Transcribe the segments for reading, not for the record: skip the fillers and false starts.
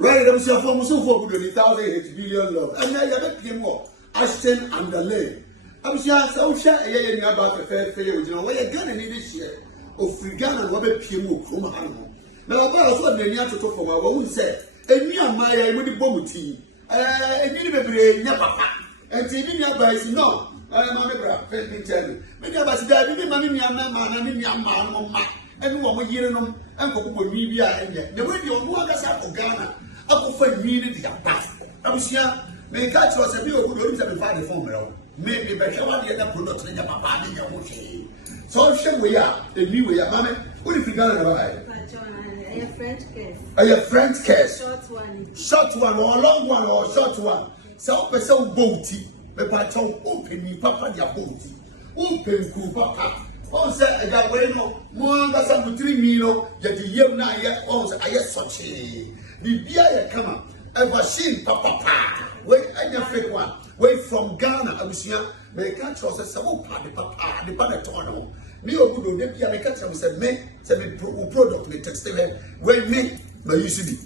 Right, I'm sure for so for 1,000 billion love. And I have a more Ashton and the lane. I'm sure so shall a about a fair fair, you know, where you're gonna need this year of free gun and Robert Pimu, Kumahano. Now, about what they have to talk from our own set. And me and my would be bomuti. And you never be papa. And TV never no. Mamma, let me tell you. Many of us died, mammy, man, and one year and for media and yet. The way you want us out of Ghana. I could find meaning to I was here, may catch us a few good to find the formula. Maybe by someone get up product in your papa in your motion. So, shall we are, the new way, mammy? What if you got it right? A French case. A French case. Short one, or long one, or short one. So, boaty, but by tongue open me, papa, your boaty. Open, cool, papa. On said a gaweno, more than some 3 million, yet the year now, yet also I get such a. The beer come a machine, papa. Wait, I just fake one. Wait from Ghana, I was here. May catch us a some party, papa, the panatono. Me or good, the beer, may catch us a me, some product, me text them. Wait, me, where you see me.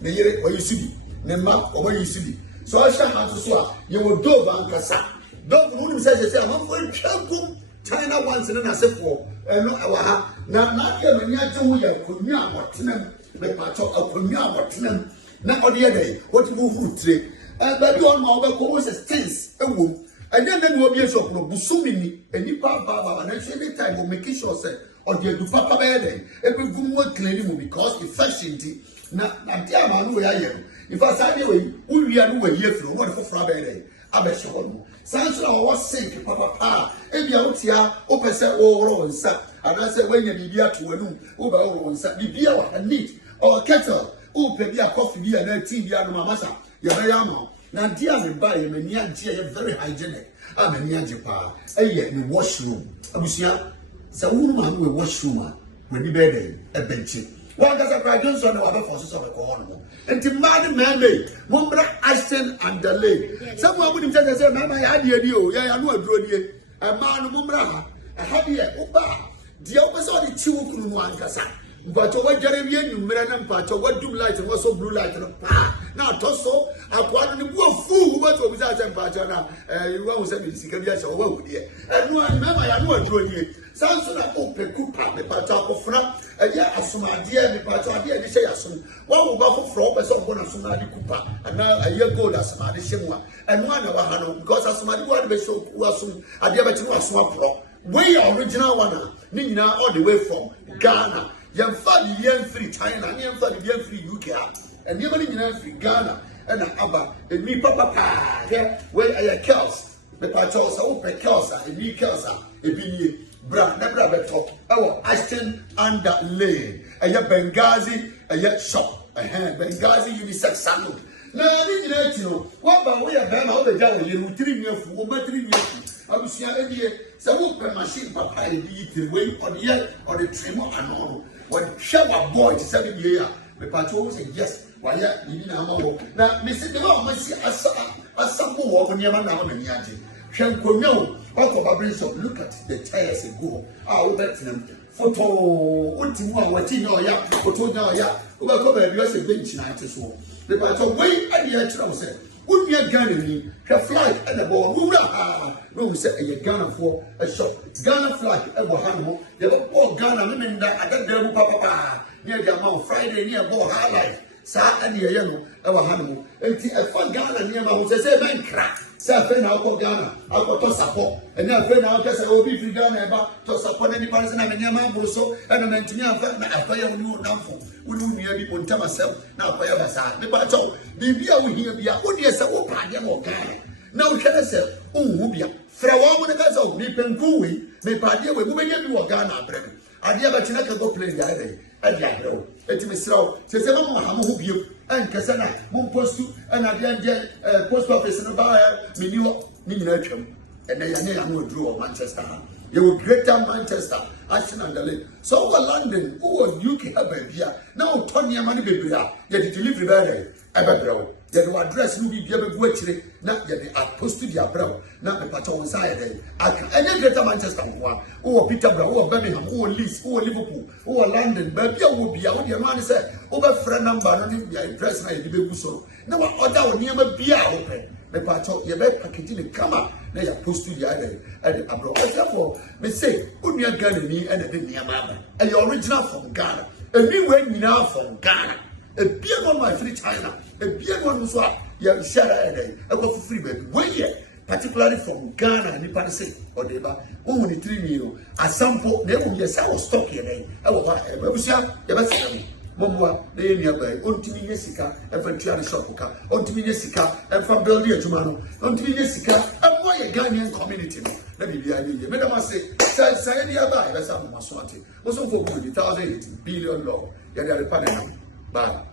Where you see me. The map or where you see me. So I shall have to swear. You will do Bancasa. Don't who says, I'm going to China once and then I said for no our now here when you could me what them the part of me what them now the other day what you move trade but you all know about cause things a womb and then will be a shop no busumini and you papa and any time will make sure say or the do papa bed every good cleaning because the fashion now dear man where I am if I say anyway we are no here from what for bed abeshono sanso na wo sink papa ebi a wotia o pese o ro nsa and I say when you bibia to anum o ba ro nsa bibia wa need or kettle o pe bia coffee bia na tea bia no masa ya be ya ma na dia me ba ye mani age ye very hygienic mani age pa eye me washroom abusia sa wuru ma no washroom a mani be dey e benchi one gasa graduate so na wa be force so be ko hono and man Mumbra Ashton and the lake. Someone would have said, Mamma, I had you, I know a drone, a man Mumbra, a happy Uba, the opposite of the 2 1 Casa. But over Jeremiah, you Miran Patch, or what do light and also blue light. Now, Tosso, I quite a fool, but was that Pachana, you won't say Sicarias or what would you? And one member, I know a drone. Sounds like open Cooper, the Patako Fra, and yet as soon as dear, the Patadia, the Shayasun. One will go for Frog as one of Sumadi Cooper, and now a year ago as Samadi Shimwa, and one of Hano, because as Samadi one be so soon, I never to a swap pro. We original one, Nina all the way from Ghana. Young Fadi, young free China, young Fadi, young free UK, and never in free Ghana, and Abba, and me papa, where I are Kels, the Patos, open Kelsa, and me Kelsa, a bini. Bra, never better. Our Ashton and that lane. A Benghazi, a yet shop. A hand Benghazi unisex salon. Now, I didn't know what about we are done all the day. You 3 years for 3 years. I was here, so open machine, papa, and eat the way or the air or the trimmer and all. When shower boy 7 years, the patrol said yes. Why, yeah, you didn't know. Now, Mr. Devon, I see a sample walk on your man now and Yaji. Shanko, look at the tires and go. I'll bet them. Photo, what you know, ya, photo now, ya, over a bench night as well. The battle way at the edge of said, wouldn't be a gun in me, her flight and the ball, no, said a gunner for a shot. Ghana flag, a Bohano, they were all Ghana women that I got there, papa, near the amount Friday near Bo High Life. Sa and the yellow, our honeymoon, and a fun Ghana near my house, a man crack. Sa friend, I'll go Ghana, I'll go to support, and then friend, I'll just be free Ghana about to support any person I'm in Yama so, and I'm in I play a new downfall. We do near people and tell myself, now play a side. The battle, the beer will hear me, oh, yes, I will pay them or Ghana. Now, can I say, oh, Mubia, Frawa, when the guys of me pen gooey, may party with women you are Ghana, bread. I never can go play the other day. I know. It is so. Says a mamma who you and Cassana, Moon Post and I did post office in a buyer, Minua, Minurchum, and they are no draw Manchester. You will greater Manchester. action and delay. So over London, over UK, now Tony Money Baby, yet delivery better, ever yet the address will be able to actually not yet the posted your brow, not the patch on side. I can any greater Manchester one, or Peterborough, or Birmingham, or Leeds, or Liverpool, or London, but there will be out your man said, over friend number, don't be address my debut so. Now, other never be open. The patch of your bed packaging the camera, they are posted the other at the abroad. Therefore, they say, put me a gun in me and a bit near Mama, and the original from Ghana, a new way now from Ghana. A beer on my free China, a beer on Swat, you have shared a day, I go for free, but where particularly from Ghana and Nippon say, or Deba, only 3 million. A sample, they will yes, I was stock here. I will buy a Babusia, the best Momwa, they nearby, on to me Jessica, and from Tiana Shopoka, on to me Jessica, and from Belgia Jumano, on to me Jessica, and why a Ghanaian community. Let me be a idea. Madam, I say, nearby, that's how my swati. Also for $1,080 billion. You're the Bye.